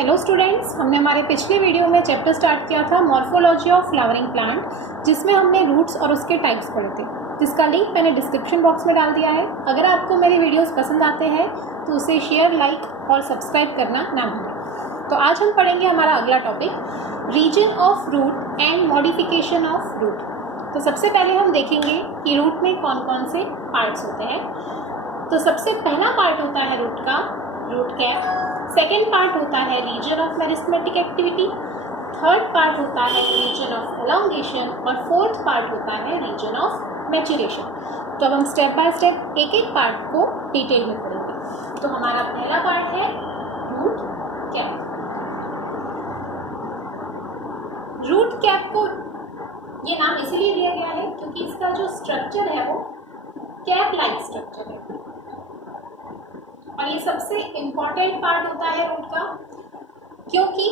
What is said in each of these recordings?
Hello students, हमने हमारे पिछले वीडियो में चैप्टर स्टार्ट किया था मॉर्फोलॉजी ऑफ फ्लावरिंग प्लांट, जिसमें हमने रूट्स और उसके टाइप्स पढ़े थे, जिसका लिंक मैंने डिस्क्रिप्शन बॉक्स में डाल दिया है। अगर आपको मेरे वीडियोस पसंद आते हैं तो उसे शेयर, लाइक और सब्सक्राइब करना ना भूलें। तो आज हम पढ़ेंगे हमारा अगला topic, region of root and modification of root. तो सबसे पहले हम देखेंगे कि रूट में कौन कौन से पार्ट्स होते हैं। तो सबसे पहला पार्ट होता है रूट का, रूट कैप। सेकेंड पार्ट होता है region of meristematic activity. Third part होता है रीजन ऑफ एलोंगेशन और फोर्थ पार्ट होता है रीजन ऑफ मैच्योरेशन। तो अब हम स्टेप बाय स्टेप एक एक पार्ट को डिटेल में पढ़ेंगे। तो हमारा पहला पार्ट है रूट कैप। रूट कैप को ये नाम इसलिए दिया गया है क्योंकि इसका जो स्ट्रक्चर है वो कैप लाइक स्ट्रक्चर है और ये सबसे इम्पॉर्टेंट पार्ट होता है रूट का, क्योंकि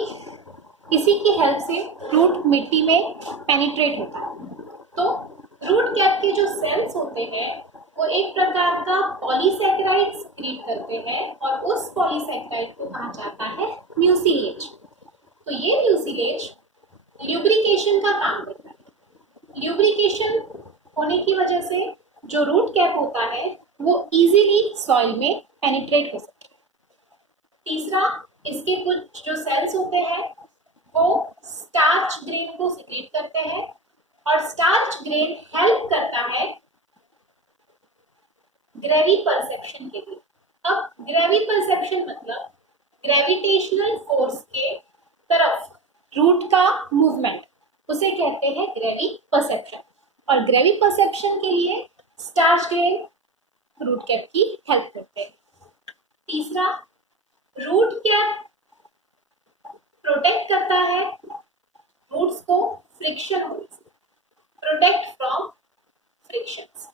इसी की हेल्प से रूट मिट्टी में पेनिट्रेट होता है। तो रूट कैप के जो सेल्स होते हैं वो एक प्रकार का पॉलीसैकेराइड सिक्रीट करते हैं और उस पॉलीसैकेराइड को कहा जाता है म्यूसिलेज। तो ये म्यूसिलेज ल्यूब्रिकेशन का काम करता है। ल्यूब्रिकेशन होने की वजह से जो रूट कैप होता है वो इजीली सॉइल में पेनिट्रेट हो सकते हैं। तीसरा, इसके कुछ जो सेल्स होते हैं वो स्टार्च ग्रेन को सिक्रीट करते हैं और स्टार्च ग्रेन हेल्प करता है ग्रेवी परसेप्शन के लिए। अब ग्रेवी परसेप्शन मतलब ग्रेविटेशनल फोर्स के तरफ रूट का मूवमेंट, उसे कहते हैं ग्रेवी परसेप्शन। और ग्रेवी परसेप्शन के लिए स्टार्च ग्रेन रूट कैप की हेल्प करते हैं। तीसरा, रूट कैप प्रोटेक्ट करता है रूट्स को फ्रिक्शन होने से, प्रोटेक्ट फ्रॉम फ्रिक्शंस।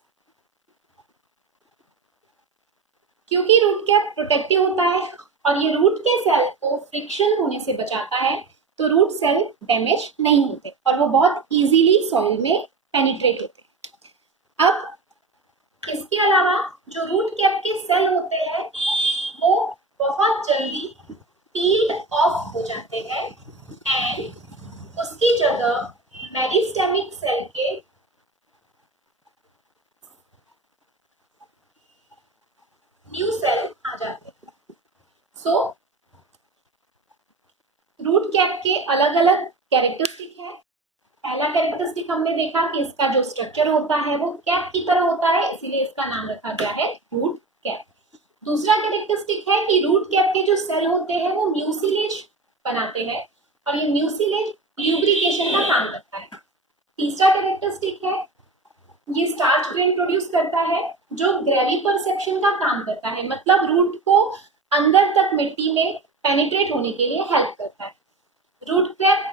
क्योंकि रूट कैप प्रोटेक्टिव होता है और ये रूट के सेल को फ्रिक्शन होने से बचाता है, तो रूट सेल डैमेज नहीं होते और वो बहुत इजीली सॉइल में पेनिट्रेट होते हैं। अब इसके अलावा जो रूट कैप के सेल होते हैं वो बहुत जल्दी पील्ड ऑफ हो जाते हैं एंड उसकी जगह मेरिस्टेमिक सेल के न्यू सेल आ जाते हैं। सो रूट कैप के अलग अलग कैरेक्टरिस्टिक है। पहला कैरेक्टरिस्टिक हमने देखा कि इसका जो स्ट्रक्चर होता है वो कैप की तरह होता है, इसीलिए इसका नाम रखा गया है रूट कैप। दूसरा कैरेक्टरिस्टिक है कि रूट कैप के जो सेल होते हैं वो म्यूसिलेज बनाते हैं और ये म्यूसिलेज ल्यूब्रिकेशन का काम करता है। तीसरा कैरेक्टरिस्टिक है ये स्टार्च ग्रेन प्रोड्यूस करता है जो ग्रेवी परसेप्शन का काम करता है, मतलब रूट को अंदर तक मिट्टी में पेनिट्रेट होने के लिए हेल्प करता है। रूट कैप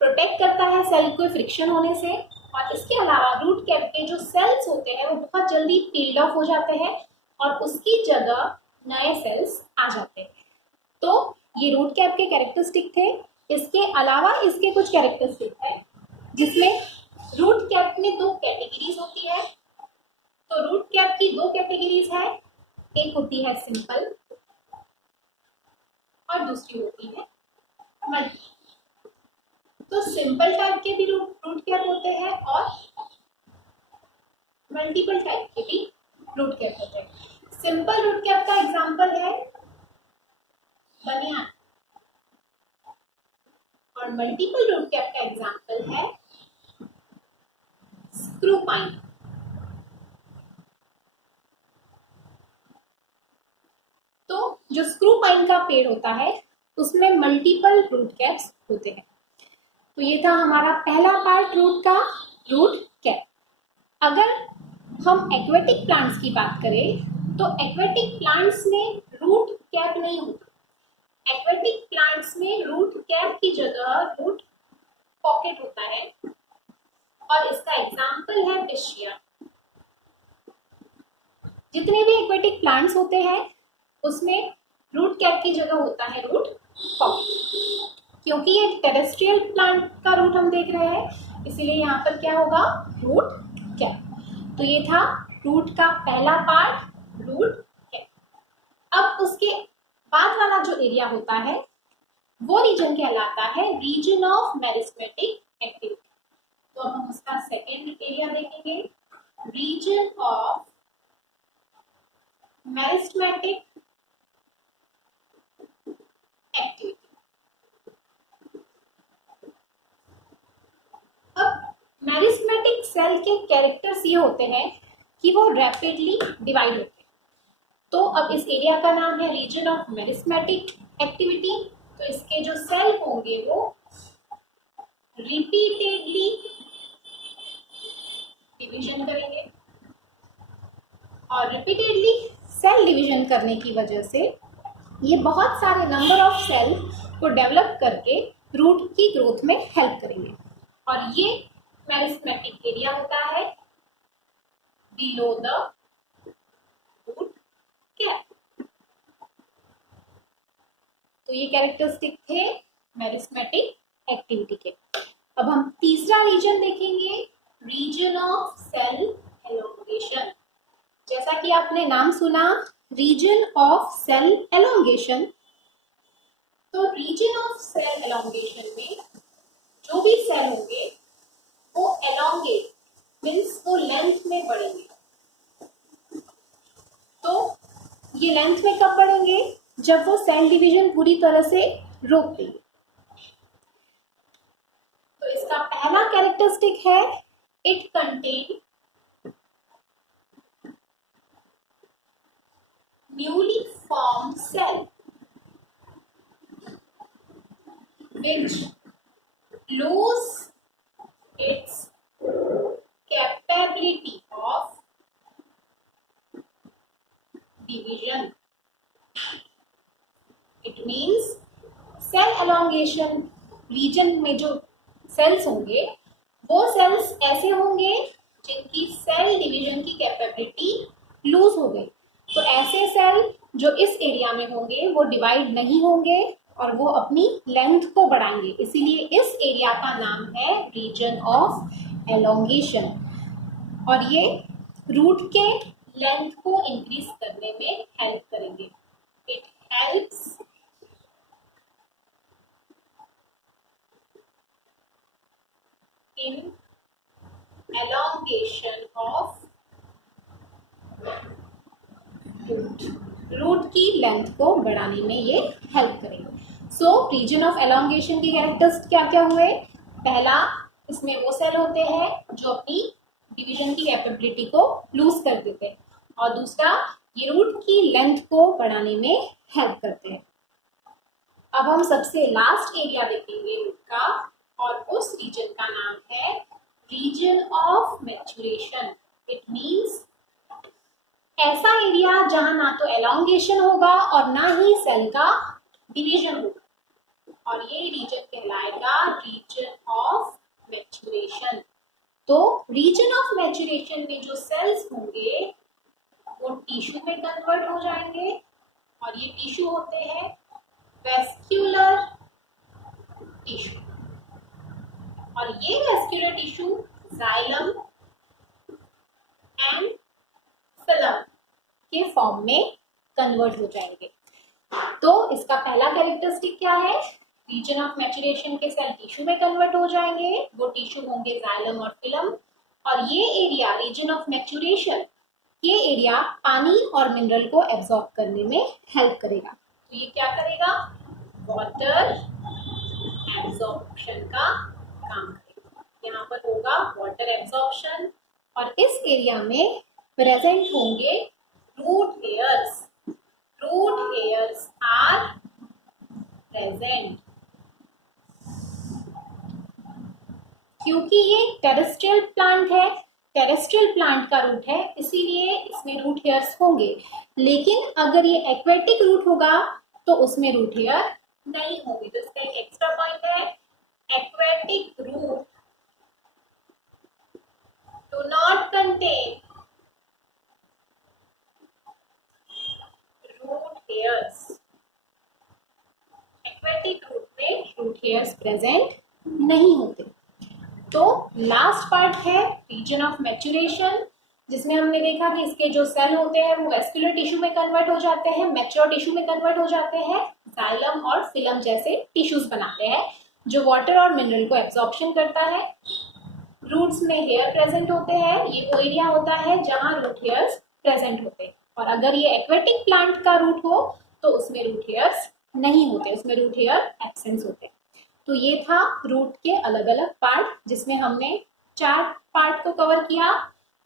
प्रोटेक्ट करता है सेल को फ्रिक्शन होने से और इसके अलावा रूट कैप के जो सेल्स होते हैं वो बहुत जल्दी पील्ड ऑफ हो जाते हैं और उसकी जगह नए सेल्स आ जाते हैं। तो ये रूट कैप के कैरेक्टरिस्टिक थे। इसके अलावा इसके कुछ कैरेक्टरिस्टिक है जिसमें रूट कैप में दो कैटेगरीज होती है। तो रूट कैप की दो कैटेगरीज है, एक होती है सिंपल और दूसरी होती है मल्टी। तो सिंपल टाइप के भी रूट कैप होते हैं और मल्टीपल टाइप के भी रूट कैप होते हैं। सिंपल रूट कैप का एग्जांपल है बनियान और मल्टीपल रूट कैप का एग्जांपल है स्क्रू पाइन। तो जो स्क्रू पाइन का पेड़ होता है उसमें मल्टीपल रूट कैप्स होते हैं। तो ये था हमारा पहला पार्ट रूट का, रूट कैप। अगर हम एक्वेटिक प्लांट्स की बात करें तो एक्वेटिक प्लांट्स में रूट कैप नहीं होता। एक्वेटिक प्लांट्स में रूट कैप की जगह रूट पॉकेट होता है और इसका एग्जांपल है पिशिया। जितने भी एक्वेटिक प्लांट्स होते हैं उसमें रूट कैप की जगह होता है रूट पॉकेट। क्योंकि ये टेरेस्ट्रियल प्लांट का रूट हम देख रहे हैं, इसीलिए यहाँ पर क्या होगा, रूट कैप। तो ये था रूट का पहला पार्ट, रूट कैप। अब उसके बाद वाला जो एरिया होता है वो रीजन कहलाता है रीजन ऑफ मेरिस्टेमेटिक एक्टिविटी। तो अब हम उसका सेकेंड एरिया देखेंगे, रीजन ऑफ मेरिस्टेमेटिक एक्टिविटी। अब मेरिस्टेमेटिक सेल के कैरेक्टर्स ये होते हैं कि वो रैपिडली डिवाइड होते हैं। तो अब इस एरिया का नाम है रीजन ऑफ मेरिस्टेमेटिक एक्टिविटी। तो इसके जो सेल होंगे वो रिपीटेडली डिवीजन करेंगे, और रिपीटेडली सेल डिवीजन करने की वजह से ये बहुत सारे नंबर ऑफ सेल को डेवलप करके रूट की ग्रोथ में हेल्प करेंगे। और ये मेरिस्टेमेटिक एरिया होता है बिलो द रूट कैप। तो ये कैरेक्टरिस्टिक थे मेरिस्टेमेटिक एक्टिविटी के। अब हम तीसरा रीजन देखेंगे, रीजन ऑफ सेल एलोंगेशन। जैसा कि आपने नाम सुना, रीजन ऑफ सेल एलोंगेशन। तो रीजन ऑफ सेल एलोंगेशन में जो भी सेल होंगे वो एलोंगेट मीन्स वो लेंथ में बढ़ेंगे। तो ये लेंथ में कब बढ़ेंगे? जब वो सेल डिवीजन पूरी तरह से रोक देंगे। तो इसका पहला कैरेक्टरिस्टिक है it contain newly formed cell which lose its capability of division. It means cell elongation region में जो सेल्स होंगे वो सेल्स ऐसे होंगे जिनकी सेल डिवीजन की कैपेबिलिटी लूज हो गई। तो ऐसे सेल जो इस एरिया में होंगे वो डिवाइड नहीं होंगे और वो अपनी लेंथ को बढ़ाएंगे। इसीलिए इस एरिया का नाम है रीजन ऑफ एलोंगेशन। और ये रूट के लेंथ को इंक्रीज करने में हेल्प करेंगे। It helps in elongation of root की लेंथ को बढ़ाने में ये हेल्प करेंगे। सो रीजन ऑफ एलोंगेशन के कैरेक्टर्स क्या क्या हुए? पहला, इसमें वो सेल होते हैं जो अपनी डिवीजन की कैपेबिलिटी को लूज कर देते हैं, और दूसरा ये रूट की लेंथ को बढ़ाने में हेल्प करते हैं। अब हम सबसे लास्ट एरिया देखेंगे रूट का, और उस रीजन का नाम है region of maturation. It means ऐसा एरिया जहां ना तो एलोंगेशन होगा और ना ही सेल का डिवीजन होगा, और ये रीजन कहलाएगा रीजन ऑफ मैच्योरेशन। तो रीजन ऑफ मैच्योरेशन में जो सेल्स होंगे वो टिश्यू में कन्वर्ट हो जाएंगे, और ये टिश्यू होते हैं वेस्क्यूलर टिश्यू, और ये vascular tissue xylem and film के फॉर्म में कन्वर्ट हो जाएंगे। तो इसका पहला कैरेक्टरिस्टिक क्या है? रीजन ऑफ मैच्योरेशन के सेल टिश्यू में कन्वर्ट हो जाएंगे, वो टिश्यू होंगे जाइलम और फिलम। और ये एरिया रीजन ऑफ मैच्योरेशन, ये एरिया पानी और मिनरल को एब्जॉर्ब करने में हेल्प करेगा। तो ये क्या करेगा? वाटर एब्जॉर्प्शन का काम करेगा। यहाँ पर होगा वाटर एब्जॉर्प्शन, और इस एरिया में प्रेजेंट होंगे root hairs. Root hairs are present. क्योंकि ये टेरेस्ट्रियल प्लांट है, टेरेस्ट्रियल प्लांट का रूट है, इसीलिए इसमें रूट हेयर्स होंगे। लेकिन अगर ये एक्वेटिक रूट होगा तो उसमें रूट हेयर नहीं होंगे। तो इसका एक एक्स्ट्रा पॉइंट है, aquatic root do not contain root hairs. Aquatic root में रूट हेयर्स प्रेजेंट नहीं होते। तो लास्ट पार्ट है रीजन ऑफ मैच्योरेशन, जिसमें हमने देखा कि इसके जो सेल होते हैं वो वेस्कुलर टिश्यू में कन्वर्ट हो जाते हैं, मैच्योर टिश्यू में कन्वर्ट हो जाते हैं, जाइलम और फिलम जैसे टिश्यूज बनाते हैं जो वाटर और मिनरल को एब्जॉर्प्शन करता है। रूट्स में हेयर प्रेजेंट होते हैं, ये वो एरिया होता है जहां रूट हेयर्स प्रेजेंट होते हैं। और अगर ये एक्वेटिक प्लांट का रूट हो तो उसमें रूट हेयर्स नहीं होते, उसमें रूट हेयर एब्सेंस होते हैं। तो ये था रूट के अलग अलग पार्ट, जिसमें हमने 4 पार्ट को कवर किया।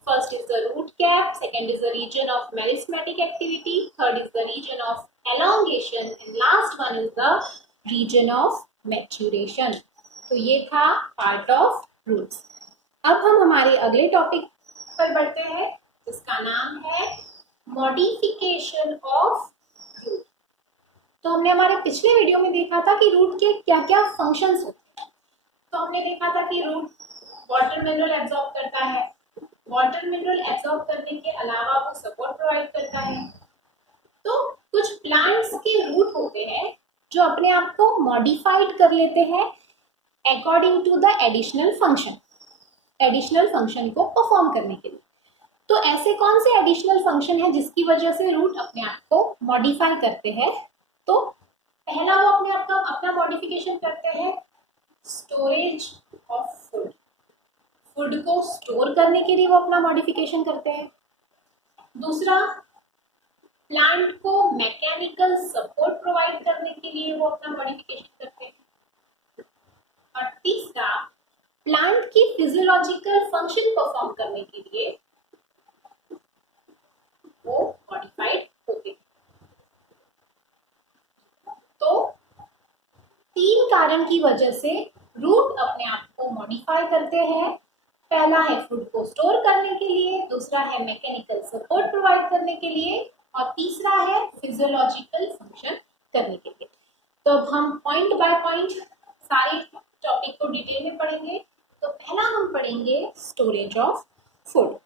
First is the root cap, second is the region of meristematic activity, third is the region of elongation and last one is the region of maturation. तो ये था पार्ट ऑफ रूट्स। अब हम हमारे अगले topic पर बढ़ते हैं जिसका नाम है मॉडिफिकेशन ऑफ रूट। तो हमने हमारे पिछले वीडियो में देखा था कि रूट के क्या क्या फंक्शंस होते हैं। तो हमने देखा था कि रूट वाटर मिनरल एब्जॉर्ब करता है, वाटर मिनरल एब्जॉर्ब करने के अलावा वो सपोर्ट प्रोवाइड करता है। तो कुछ प्लांट्स के रूट होते हैं जो अपने आप को मॉडिफाइड कर लेते हैं according to the additional function को परफॉर्म करने के लिए। तो ऐसे कौन से एडिशनल फंक्शन है जिसकी वजह से रूट अपने आप को मॉडिफाई करते हैं? तो पहला वो अपना मॉडिफिकेशन करते हैं स्टोरेज ऑफ फूड। फूड को स्टोर करने के लिए वो अपना मॉडिफिकेशन करते हैं। दूसरा, प्लांट को मैकेनिकल सपोर्ट प्रोवाइड करने के लिए वो अपना मॉडिफिकेशन करते हैं। और तीसरा, प्लांट की फिजियोलॉजिकल फंक्शन परफॉर्म करने के लिए वो मॉडिफाइड होते हैं। तो 3 कारण की वजह से रूट अपने आप को मॉडिफाई करते हैं। पहला है फूड को स्टोर करने के लिए, दूसरा है मैकेनिकल सपोर्ट प्रोवाइड करने के लिए, और तीसरा है फिजियोलॉजिकल फंक्शन करने के लिए। तो अब हम पॉइंट बाय पॉइंट सारे टॉपिक को डिटेल में पढ़ेंगे। तो पहला हम पढ़ेंगे स्टोरेज ऑफ फूड।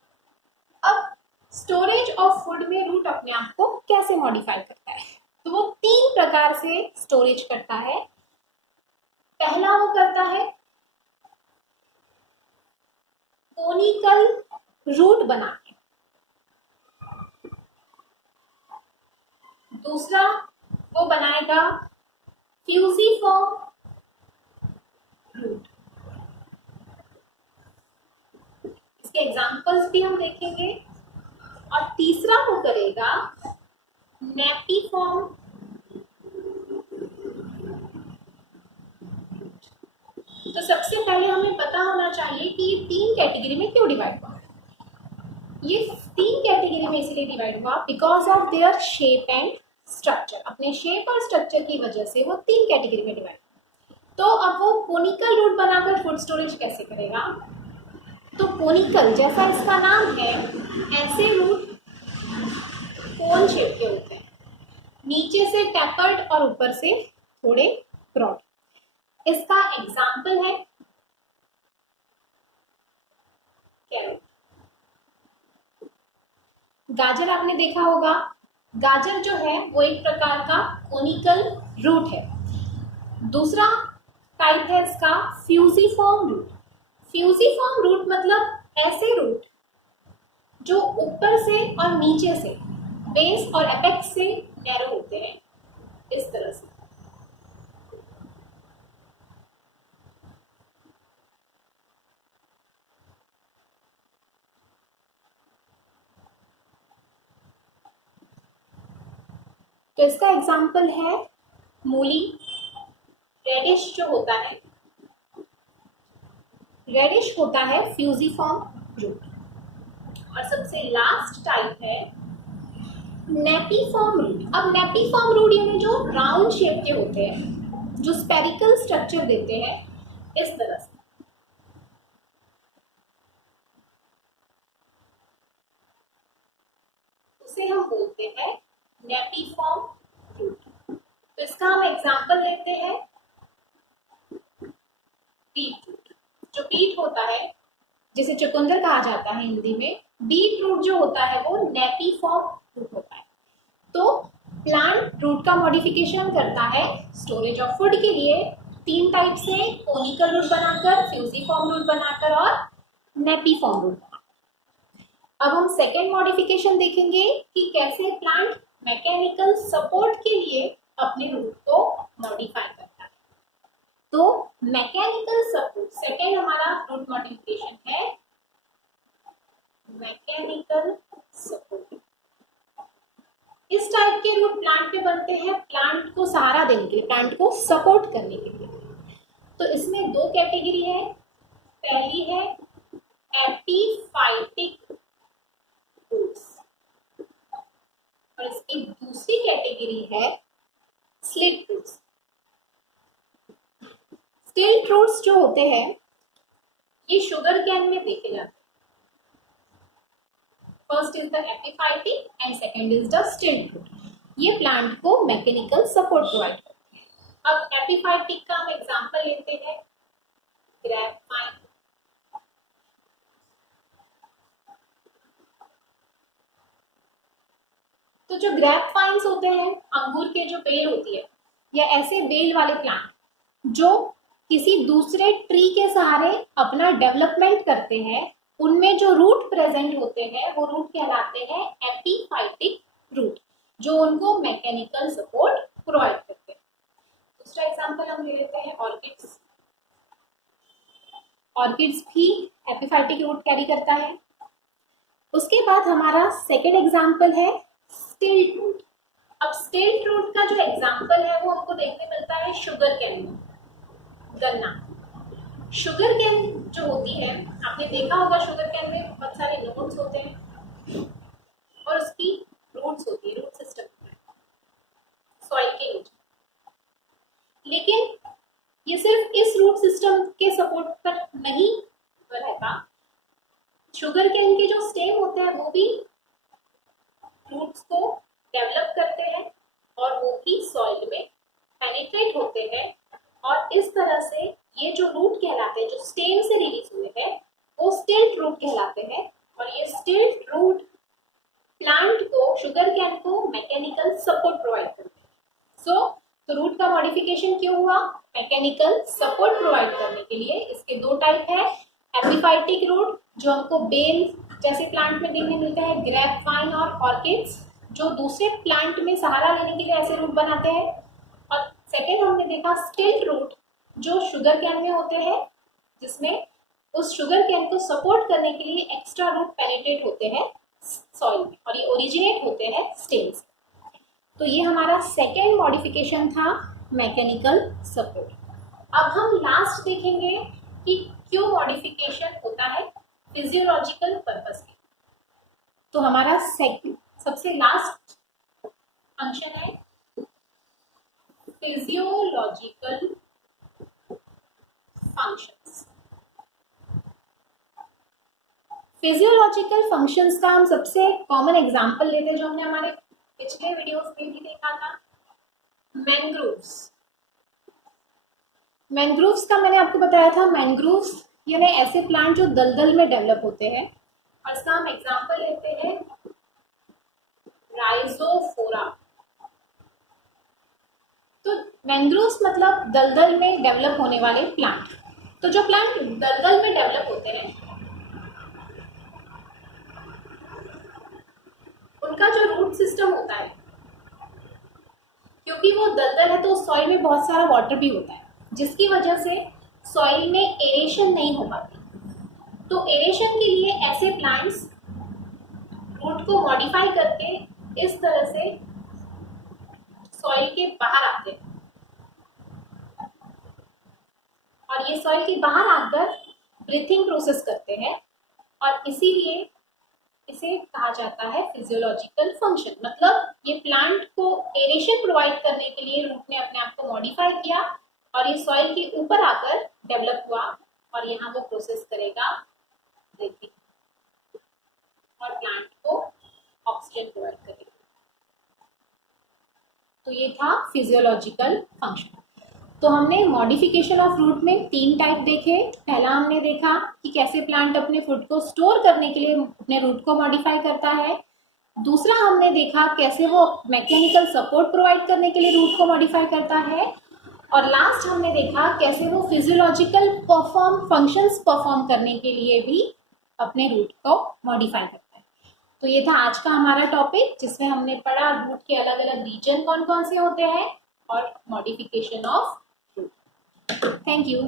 अब स्टोरेज ऑफ फूड में रूट अपने आप को कैसे मॉडिफाई करता है? तो वो 3 प्रकार से स्टोरेज करता है। पहला वो करता है कोनिकल रूट बना के, दूसरा वो बनाएगा फ्यूजिफॉर्म रूट। इसके एग्जांपल्स भी हम देखेंगे। और तीसरा वो करेगा नेपिफॉर्म। तो सबसे पहले हमें पता होना चाहिए कि ये 3 कैटेगरी में क्यों डिवाइड हुआ। ये 3 कैटेगरी में इसलिए डिवाइड हुआ because of their shape and structure. अपने शेप और स्ट्रक्चर की वजह से वो 3 कैटेगरी में डिवाइड हुआ। तो अब वो कोनिकल रूट बनाकर फूड स्टोरेज कैसे करेगा? तो कोनिकल, जैसा इसका नाम है, ऐसे रूट कोन शेप के होते हैं, नीचे से टैपर्ड और ऊपर से थोड़े ब्रॉड। इसका एग्जाम्पल है कैरेट। गाजर आपने देखा होगा, गाजर जो है वो एक प्रकार का कोनिकल रूट है। दूसरा टाइप है इसका फ्यूजिफॉर्म रूट। फ्यूजिफॉर्म रूट मतलब ऐसे रूट जो ऊपर से और नीचे से, बेस और एपेक्स से नैरो होते हैं, इस तरह से। तो इसका एग्जाम्पल है मूली। रेडिश जो होता है, रेडिश होता है फ्यूजिफॉर्म रूट। और सबसे लास्ट टाइप है नेपिफॉर्म रूट। अब नेपिफॉर्म रूट यानी जो राउंड शेप के होते हैं, जो स्पेरिकल स्ट्रक्चर देते हैं इस तरह से। उसे हम बोलते हैं नेपिफॉर्म रूट। तो इसका हम एग्जांपल लेते हैं बीट रूट। जो बीट होता है, जिसे चुकंदर कहा जाता है हिंदी में, बीट रूट जो होता है वो नेपिफॉर्म रूट होता है। तो प्लांट रूट का मॉडिफिकेशन करता है स्टोरेज ऑफ फूड के लिए 3 टाइप से, कोनिकल रूट बनाकर, फ्यूजिफॉर्म रूट बनाकर और नेपिफॉर्म रूट बनाकर। अब हम सेकेंड मॉडिफिकेशन देखेंगे कि कैसे प्लांट मैकेनिकल सपोर्ट के लिए अपने रूट को मॉडिफाई करता है। तो मैकेनिकल सपोर्ट, सेकेंड हमारा रूट मॉडिफिकेशन है मैकेनिकल सपोर्ट। इस टाइप के रूट प्लांट में बनते हैं प्लांट को सहारा देने के लिए, प्लांट को सपोर्ट करने के लिए। तो इसमें दो कैटेगरी है, पहली है एपिफाइटिक रूट्स और इसकी दूसरी कैटेगरी है स्लिट रूट्स। स्टिल्ट रूट्स जो होते हैं ये शुगर कैन में देखे जाते हैं। First is the epiphytic and second is the stilt root. ये प्लांट को मैकेनिकल सपोर्ट प्रोवाइड करते हैं। अब एपिफाइटिक का हम एग्जांपल लेते हैं, ग्रेपवाइन। तो जो ग्रेपवाइन्स होते हैं, अंगूर के जो बेल होती है या ऐसे बेल वाले प्लांट जो किसी दूसरे ट्री के सहारे अपना डेवलपमेंट करते हैं, उनमें जो रूट प्रेजेंट होते हैं वो रूट कहलाते हैं एपिफाइटिक रूट, जो उनको मैकेनिकल सपोर्ट प्रोवाइड करते हैं। दूसरा एग्जांपल हम ले लेते हैं ऑर्किड्स। ऑर्किड्स भी एपिफाइटिक रूट कैरी करता है। उसके बाद हमारा सेकेंड एग्जांपल है स्टिल्ट रूट। अब स्टिल्ट रूट का जो एग्जांपल है वो हमको देखने मिलता है शुगर कैन में, गन्ना। शुगर कैन जो होती है, आपने देखा होगा शुगर कैन में बहुत सारे नोड्स होते हैं और उसकी रूट्स होती है, रूट सिस्टम सॉइल के नीचे। लेकिन ये सिर्फ इस रूट सिस्टम के सपोर्ट पर नहीं रहता, शुगर कैन के जो स्टेम होते हैं वो भी रूट्स को डेवलप करते हैं और वो भी सॉइल में पेनिट्रेट होते हैं और इस तरह से ये जो रूट कहलाते हैं, जो स्टेम से रिलीज हुए हैं, वो स्टिल्ट रूट कहलाते हैं। और ये स्टिल्ट रूट प्लांट को, शुगर कैन को मैकेनिकल सपोर्ट प्रोवाइड करते हैं। तो रूट का मॉडिफिकेशन क्यों हुआ? मैकेनिकल सपोर्ट प्रोवाइड करने के लिए। इसके दो टाइप है, एपिफाइटिक रूट जो हमको बेल जैसे प्लांट में देखने मिलते हैं, ग्रेपवाइन और ऑर्किड्स जो दूसरे प्लांट में सहारा लेने के लिए ऐसे रूट बनाते हैं। और सेकेंड हमने देखा स्टिल्ट रूट जो शुगर कैन में होते हैं, जिसमें उस शुगर कैन को सपोर्ट करने के लिए एक्स्ट्रा रूट पेनिट्रेट होते हैं सॉइल में और ये ओरिजिनेट होते हैं स्टेम से। तो ये हमारा सेकेंड मॉडिफिकेशन था मैकेनिकल सपोर्ट। अब हम लास्ट देखेंगे कि क्यों मॉडिफिकेशन होता है फिजियोलॉजिकल पर्पस के। तो हमारा सबसे लास्ट फंक्शन है फिजियोलॉजिकल फंक्शंस। फिजियोलॉजिकल फंक्शंस का हम सबसे कॉमन एग्जांपल लेते हैं जो हमने हमारे पिछले वीडियोस में भी देखा था, मैंग्रोव्स। मैंग्रोव्स का मैंने आपको बताया था, मैंग्रोव्स यानी ऐसे प्लांट जो दलदल में डेवलप होते हैं। और इसका हम एग्जांपल लेते हैं राइजोफोरा। तो मैंग्रोव्स मतलब दलदल में डेवलप होने वाले प्लांट। तो जो प्लांट दलदल में डेवलप होते हैं उनका जो रूट सिस्टम होता है, क्योंकि वो दलदल है तो सॉइल में बहुत सारा वाटर भी होता है, जिसकी वजह से सॉइल में एरेशन नहीं हो पाती। तो एरेशन के लिए ऐसे प्लांट्स रूट को मॉडिफाई करके इस तरह से सॉइल के बाहर आते हैं और ये सॉइल के बाहर आकर ब्रीथिंग प्रोसेस करते हैं और इसीलिए इसे कहा जाता है फिजियोलॉजिकल फंक्शन। मतलब ये प्लांट को एरेशन प्रोवाइड करने के लिए रूट ने अपने आप को मॉडिफाई किया और ये सॉइल के ऊपर आकर डेवलप हुआ और यहाँ वो प्रोसेस करेगा ब्रीथिंग और प्लांट को ऑक्सीजन प्रोवाइड करेगा। तो ये था फिजियोलॉजिकल फंक्शन। तो हमने मॉडिफिकेशन ऑफ रूट में 3 टाइप देखे। पहला हमने देखा कि कैसे प्लांट अपने फूड को स्टोर करने के लिए अपने रूट को मॉडिफाई करता है। दूसरा हमने देखा कैसे वो मैकेनिकल सपोर्ट प्रोवाइड करने के लिए रूट को मॉडिफाई करता है। और लास्ट हमने देखा कैसे वो फिजियोलॉजिकल फंक्शंस परफॉर्म करने के लिए भी अपने रूट को मॉडिफाई करता है। तो ये था आज का हमारा टॉपिक, जिसमें हमने पढ़ा रूट के अलग अलग रीजन कौन कौन से होते हैं, और modification of root. Thank you.